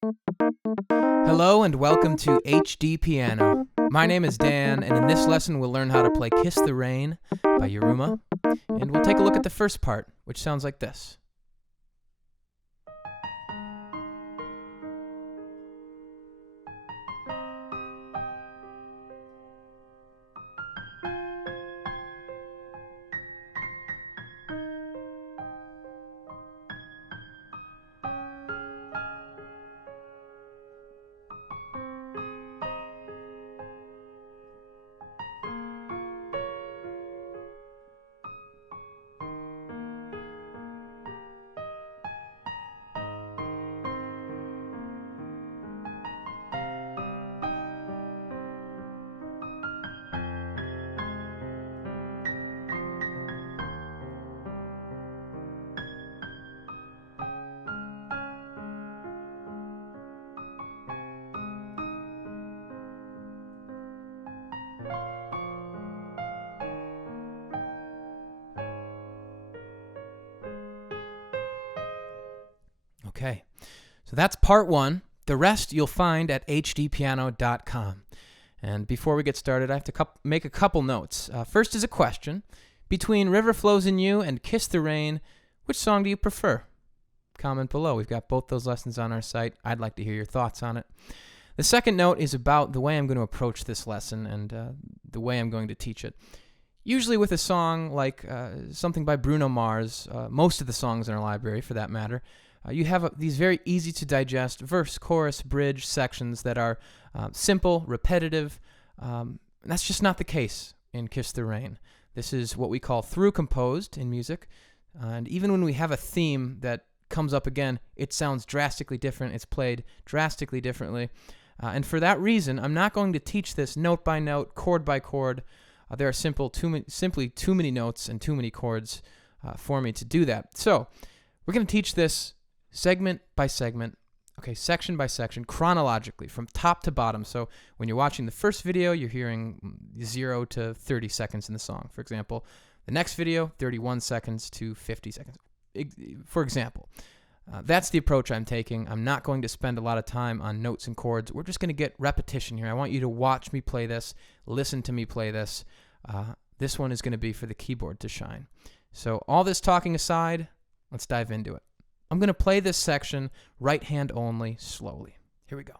Hello and welcome to HDpiano. My name is Dan, and in this lesson we'll learn how to play Kiss the Rain by Yiruma, and we'll take a look at the first part, which sounds like this. Okay, so that's part one. The rest you'll find at hdpiano.com. And before we get started, I have to make a couple notes. First is a question. Between River Flows in You and Kiss the Rain, which song do you prefer? Comment below. We've got both those lessons on our site. I'd like to hear your thoughts on it. The second note is about the way I'm going to approach this lesson and the way I'm going to teach it. Usually with a song like something by Bruno Mars, most of the songs in our library for that matter, you have these very easy to digest verse, chorus, bridge sections that are simple, repetitive. And that's just not the case in Kiss the Rain. This is what we call through composed in music. And even when we have a theme that comes up again, it sounds drastically different. It's played drastically differently. And for that reason, I'm not going to teach this note by note, chord by chord. There are simply too many notes and too many chords for me to do that. So we're going to teach this segment by segment, okay, section by section, chronologically, from top to bottom. So when you're watching the first video, you're hearing 0 to 30 seconds in the song, for example. The next video, 31 seconds to 50 seconds, for example. That's the approach I'm taking. I'm not going to spend a lot of time on notes and chords. We're just going to get repetition here. I want you to watch me play this, listen to me play this. This one is going to be for the keyboard to shine. So all this talking aside, let's dive into it. I'm going to play this section right hand only, slowly. Here we go.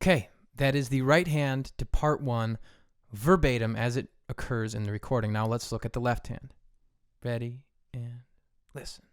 Okay, that is the right hand to part one, verbatim as it occurs in the recording. Now let's look at the left hand. Ready, and listen.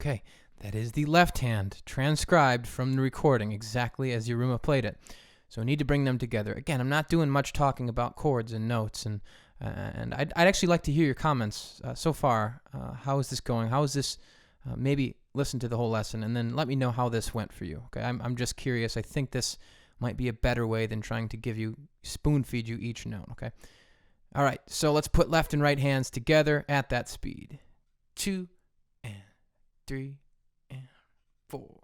Okay, that is the left hand, transcribed from the recording exactly as Yiruma played it. So we need to bring them together. Again, I'm not doing much talking about chords and notes, and I'd actually like to hear your comments so far. How is this going? How is this? Maybe listen to the whole lesson, and then let me know how this went for you. Okay, I'm just curious. I think this might be a better way than trying to spoon feed you each note. Okay. All right, so let's put left and right hands together at that speed. 2 and 3 and 4.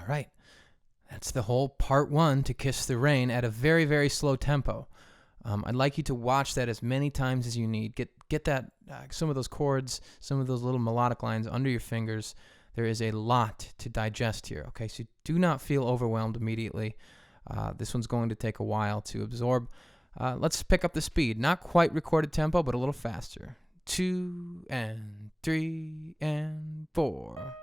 All right. That's the whole part 1 to Kiss the Rain at a very, very slow tempo. I'd like you to watch that as many times as you need. Get that some of those chords, some of those little melodic lines under your fingers. There is a lot to digest here, okay? So do not feel overwhelmed immediately. This one's going to take a while to absorb. Let's pick up the speed. Not quite recorded tempo, but a little faster. 2 and 3 and 4.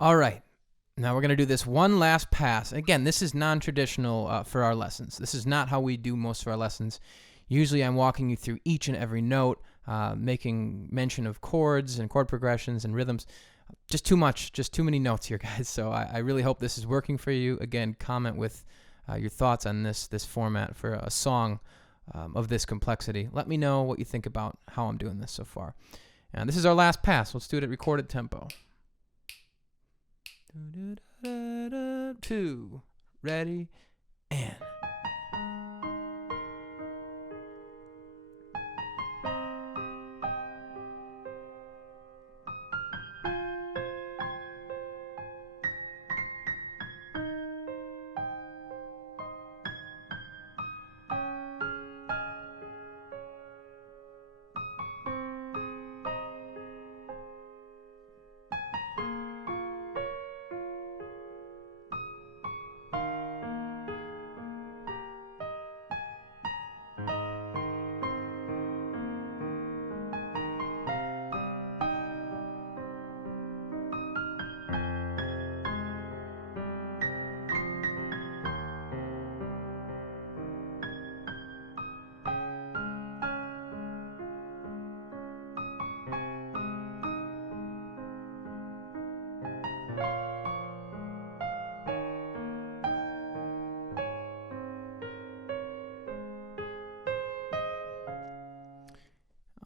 All right. Now we're going to do this one last pass. Again, this is non-traditional for our lessons. This is not how we do most of our lessons. Usually I'm walking you through each and every note, making mention of chords and chord progressions and rhythms. just too much, just too many notes here, guys. So I really hope this is working for you. Again, comment with your thoughts on this format for a song of this complexity. Let me know what you think about how I'm doing this so far. And this is our last pass. Let's do it at recorded tempo. 2, ready, and...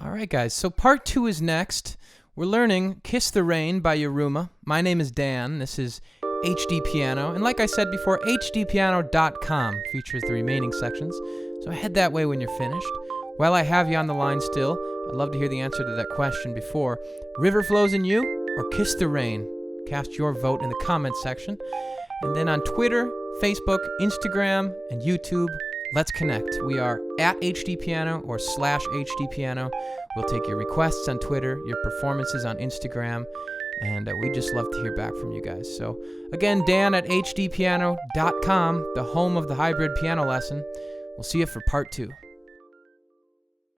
All right, guys, so part 2 is next. We're learning Kiss the Rain by Yiruma. My name is Dan. This is HDpiano. And like I said before, HDpiano.com features the remaining sections. So head that way when you're finished. While I have you on the line still, I'd love to hear the answer to that question before. River Flows in You or Kiss the Rain? Cast your vote in the comments section. And then on Twitter, Facebook, Instagram, and YouTube, let's connect. We are at HDpiano or /HDpiano. We'll take your requests on Twitter, your performances on Instagram, and we just love to hear back from you guys. So again, Dan at HDpiano.com, the home of the hybrid piano lesson. We'll see you for part 2.